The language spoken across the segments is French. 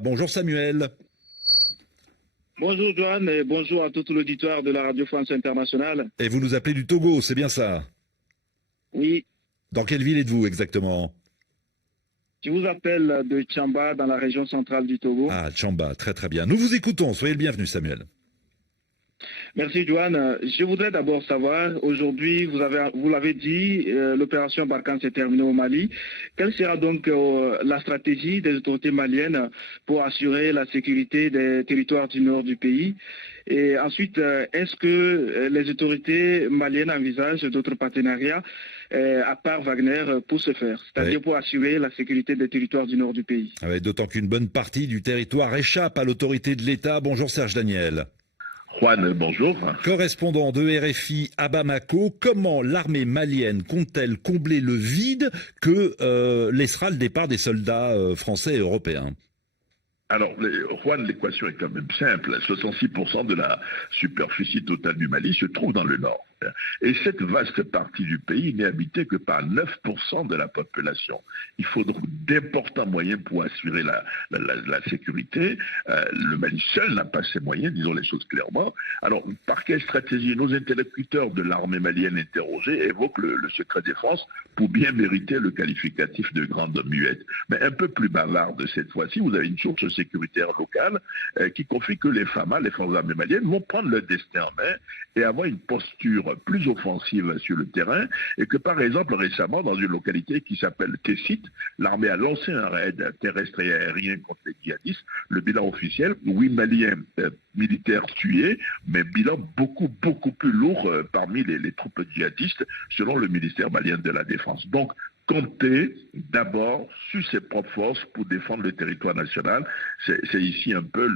Bonjour Samuel. Bonjour Joanne et bonjour à tout l'auditoire de la Radio France Internationale. Et vous nous appelez du Togo, c'est bien ça? Oui, Dans quelle ville êtes-vous exactement? je vous appelle de Tchamba dans la région centrale du Togo. Ah, Tchamba, très très bien. Nous vous écoutons, soyez le bienvenu Samuel. Merci Joanne. Je voudrais d'abord savoir, aujourd'hui, vous l'avez dit, l'opération Barkhane s'est terminée au Mali. Quelle sera donc la stratégie des autorités maliennes pour assurer la sécurité des territoires du nord du pays? Et ensuite, est-ce que les autorités maliennes envisagent d'autres partenariats à part Wagner pour ce faire, c'est-à-dire pour assurer la sécurité des territoires du nord du pays? Ouais, d'autant qu'une bonne partie du territoire échappe à l'autorité de l'État. Bonjour Serge Daniel. Juan, bonjour. Correspondant de RFI à Bamako, comment l'armée malienne compte-t-elle combler le vide que laissera le départ des soldats français et européens? Alors, Juan, l'équation est quand même simple. 66% de la superficie totale du Mali se trouve dans le nord. Et cette vaste partie du pays n'est habitée que par 9% de la population. Il faut donc d'importants moyens pour assurer la sécurité. Le Mali seul n'a pas ces moyens, disons les choses clairement. Alors, par quelle stratégie? Nos interlocuteurs de l'armée malienne interrogés évoquent le secret défense pour bien mériter le qualificatif de grande muette. Mais un peu plus bavarde cette fois-ci, vous avez une source sécuritaire locale qui confie que les FAMA, les forces armées maliennes, vont prendre leur destin en main et avoir une posture plus offensive sur le terrain, et que par exemple récemment dans une localité qui s'appelle Tessit, l'armée a lancé un raid terrestre et aérien contre les djihadistes. Le bilan officiel, 8 Maliens militaires tués, mais bilan beaucoup plus lourd parmi les troupes djihadistes selon le ministère malien de la Défense. Donc compter d'abord sur ses propres forces pour défendre le territoire national, c'est ici un peu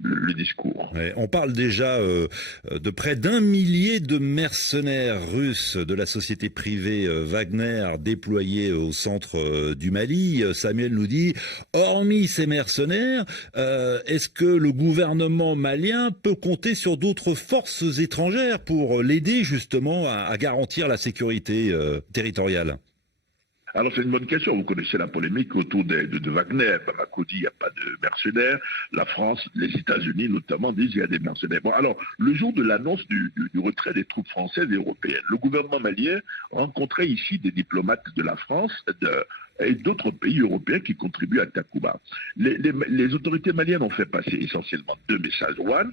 le discours. Ouais, on parle déjà de près d'1 millier de mercenaires russes de la société privée Wagner déployés au centre du Mali. Samuel nous dit, hormis ces mercenaires, est-ce que le gouvernement malien peut compter sur d'autres forces étrangères pour l'aider justement à garantir la sécurité territoriale? Alors c'est une bonne question. Vous connaissez la polémique autour de Wagner. Bamako dit qu'il n'y a pas de mercenaires. La France, les États-Unis notamment disent qu'il y a des mercenaires. Bon, alors le jour de l'annonce du retrait des troupes françaises et européennes, le gouvernement malien rencontrait ici des diplomates de la France et d'autres pays européens qui contribuent à Takuba. Les autorités maliennes ont fait passer essentiellement deux messages. One,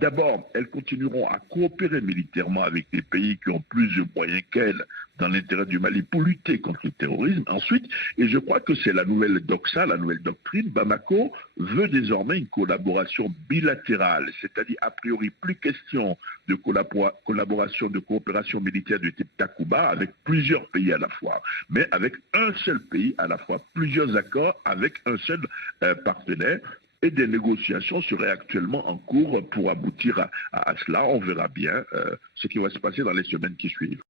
d'abord, elles continueront à coopérer militairement avec des pays qui ont plus de moyens qu'elles dans l'intérêt du Mali pour lutter contre le terrorisme. Ensuite, et je crois que c'est la nouvelle doxa, la nouvelle doctrine, Bamako veut désormais une collaboration bilatérale, c'est-à-dire a priori plus question de collaboration, de coopération militaire de type Takuba avec plusieurs pays à la fois, mais avec un seul pays à la fois, plusieurs accords avec un seul partenaire. Et des négociations seraient actuellement en cours pour aboutir à cela. On verra bien ce qui va se passer dans les semaines qui suivent.